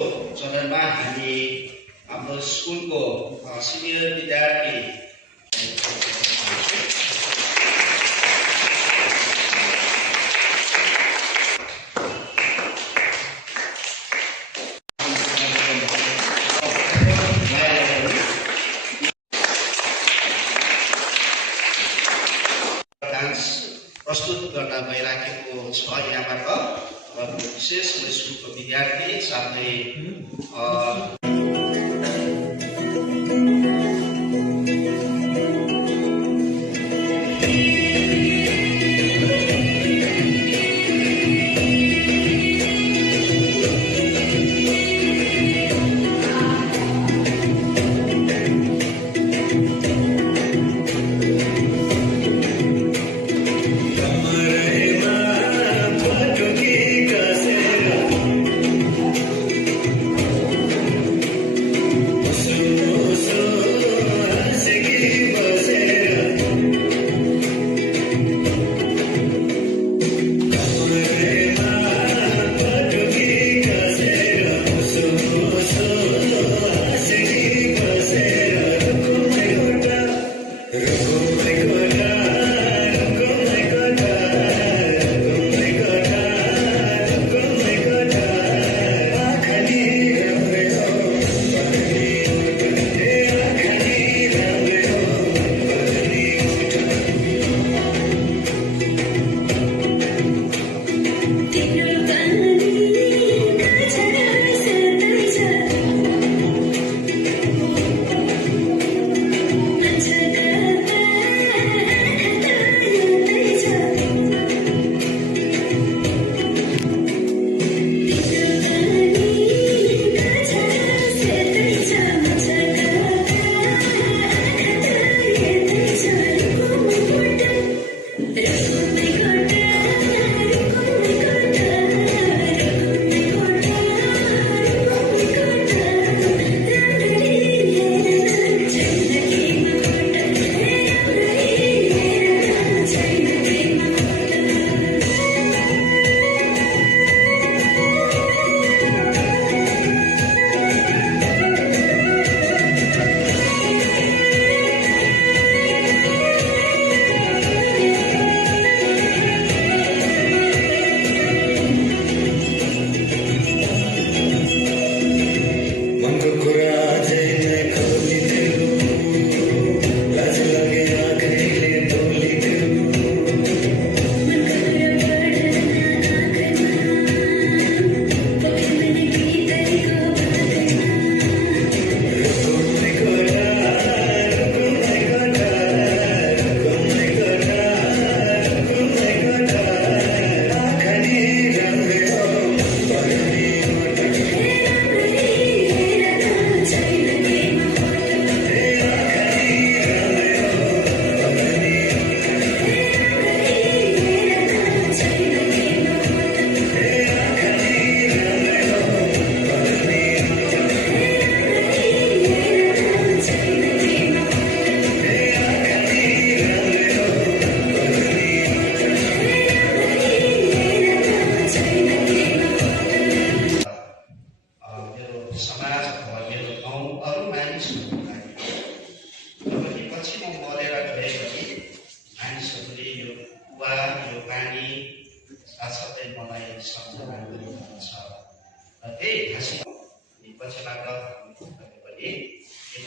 चरणमा हामी हाम्रो स्कुलको सिनियर विद्यार्थी प्रस्तुत गर्न गइराखेको छ यहाँबाट विशेष स्कुलको विद्यार्थी साथै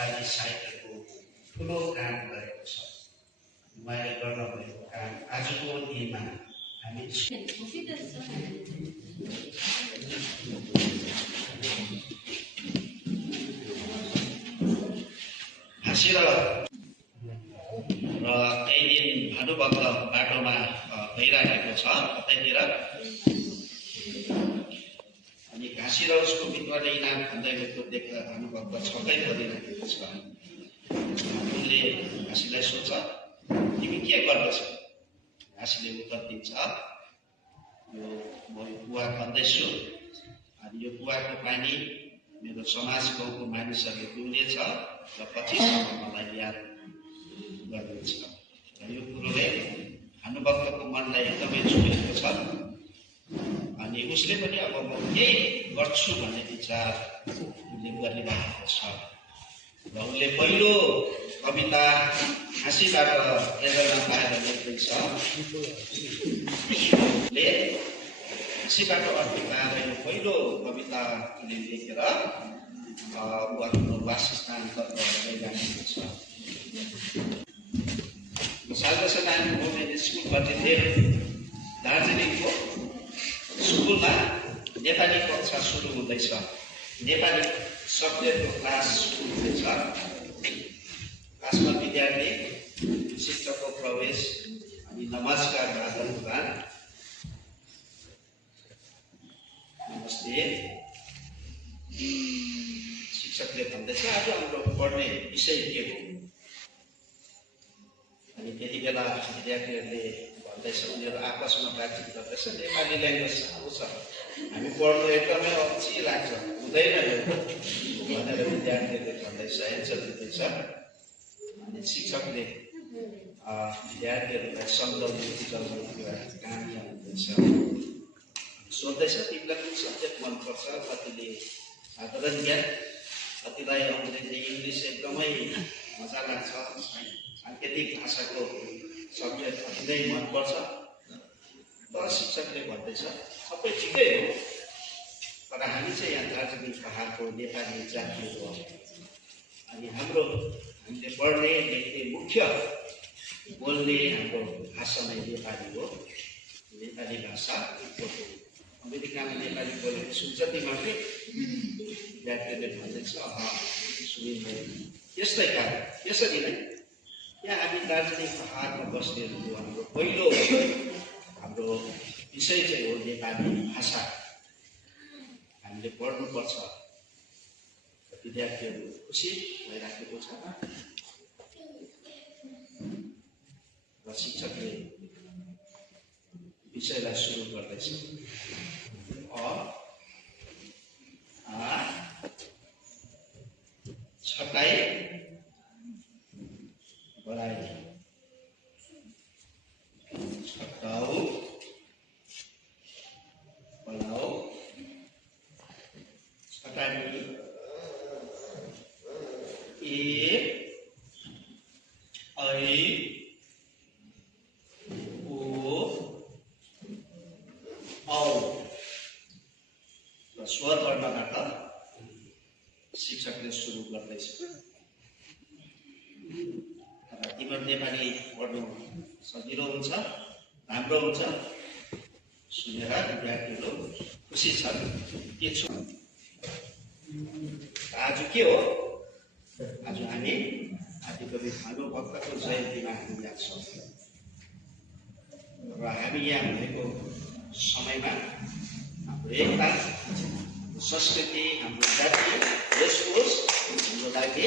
नेपाली साहित्यको ठुलो काम गरेको छ। उहाँले गर्नुभएको काम आजको दिनमा हामी हाँसेर र त्यही दिन भानुभक्त बाटोमा गइराखेको छ कतैतिर अनि घाँसेर उसको मित्रले इनाम खाँदैको देखेर भानुभक्त छक्कै परिरहेको छ। उनले घाँसीलाई सोध्छ, तिमी के गर्दछौ? घाँसीले उत्तर दिन्छ, यो म कुवा खन्दैछु अनि यो कुवाको पानी मेरो समाज गाउँको मानिसहरूले पिउनेछ र पछिसम्म मलाई याद गर्नुहुन्छ। र यो कुरोले भानुभक्तको मनलाई एकदमै छुएको छ। अनि उसले पनि अब म केही गर्छु भन्ने विचार उसले गर्ने भएको छ र उसले पहिलो कविता हाँसीबाट प्रेरणा पाएर लेख्दैछ। उसले हाँसीबाट अर्थ पाएर यो पहिलो कविता उसले लेखेर आफ्नो वासस्थानतर्फ लैजाएको छ। सालदशा नानी गभर्मेन्ट स्कुल पढ्दै दार्जिलिङको स्कुलमा नेपाली कक्षा सुरु हुँदैछ। नेपाली सब्जेक्टको क्लास सुरु हुँदैछ। क्लासमा विद्यार्थी शिक्षकको प्रवेश अनि नमस्कार आदान प्रदान। नमस्ते। शिक्षकले भन्दैछ आज हाम्रो पढ्ने विषय के हो? अनि त्यति बेला विद्यार्थीहरूले भन्दैछ, उनीहरू आपसमा बातचित गर्दैछ, नेपाली ल्याङ्ग्वेज साह्रो छ, हामी पढ्नु एकदमै अल्छी लाग्छ, हुँदैन भनेर विद्यार्थीहरूले भन्दैछ, एन्सर दिँदैछ। अनि शिक्षकले विद्यार्थीहरूलाई सम्झाउने कहानी हुँदैछ, सोध्दैछ तिमीलाई कुन सब्जेक्ट मनपर्छ? कतिले साधारण ज्ञान, कतिलाई अङ्ग्रेजी इङ्ग्लिस एकदमै मजा लाग्छ, साङ्केतिक भाषाको सब्जेक्ट अति नै मनपर्छ। तर शिक्षकले भन्दैछ सबै ठिकै हो, तर हामी चाहिँ यहाँ दार्जिलिङ पहाडको नेपाली जातिहरू हो। अनि हामीले पढ्ने लेख्ने मुख्य बोल्ने हाम्रो भाषा नै नेपाली हो। नेपाली भाषा अमेरिकामा नेपाली बोलेको सुन्छ तिमीहरूले? विद्यार्थीहरूले भन्दैछ सुनिँदैन। यस्तै कारण यसरी नै यहाँ हामी दार्जिलिङ पहाडमा बस्नेहरूको हाम्रो पहिलो हाम्रो विषय चाहिँ हो नेपाली भाषा। हामीले पढ्नुपर्छ। विद्यार्थीहरू खुसी भइराखेको छ र शिक्षकले विषयलाई सुरु गर्दैछ। छटाई बढाई, छटाऊ बढाऊ, छटाई ए ऐ ओ औ र स्वर वर्णबाट शिक्षकले सुरु गर्दैछ। तिम्रो नेपाली पढ्नु सजिलो हुन्छ, राम्रो हुन्छ, सुनेर विद्यार्थीहरू खुसी छन्। के छु आज के हो? आज हामी आदिकवि भानुभक्तको जयन्तीमा हामी यहाँ छौँ र हामी यहाँ भएको समयमा हाम्रो एकता, संस्कृति, हाम्रो जाति, वेशभूष हाम्रो लागि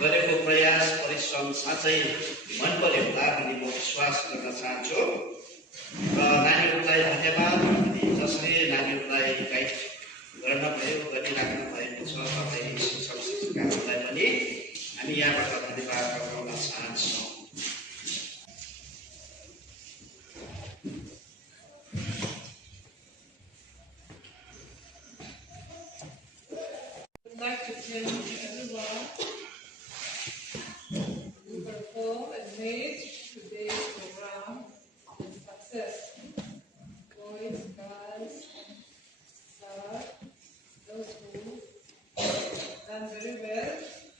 गरेको प्रयास परिश्रम साँच्चै मन पर्यो होला भन्ने म विश्वास गर्न चाहन्छु र नानीहरूलाई धन्यवाद दिने जसले नानीहरूलाई गाइड गर्न भयो, गरिराख्नु भएको छ। तपाईँ शिक्षक शिक्षिकाहरूलाई पनि हामी यहाँबाट धन्यवाद गर्न चाहन्छौँ। made today's program a success. Boys, girls, sir, those who done very well.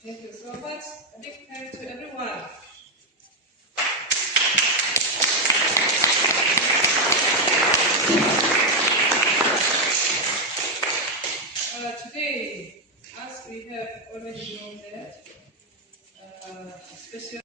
Thank you so much. A big thank to everyone. Today, as we have already known that, special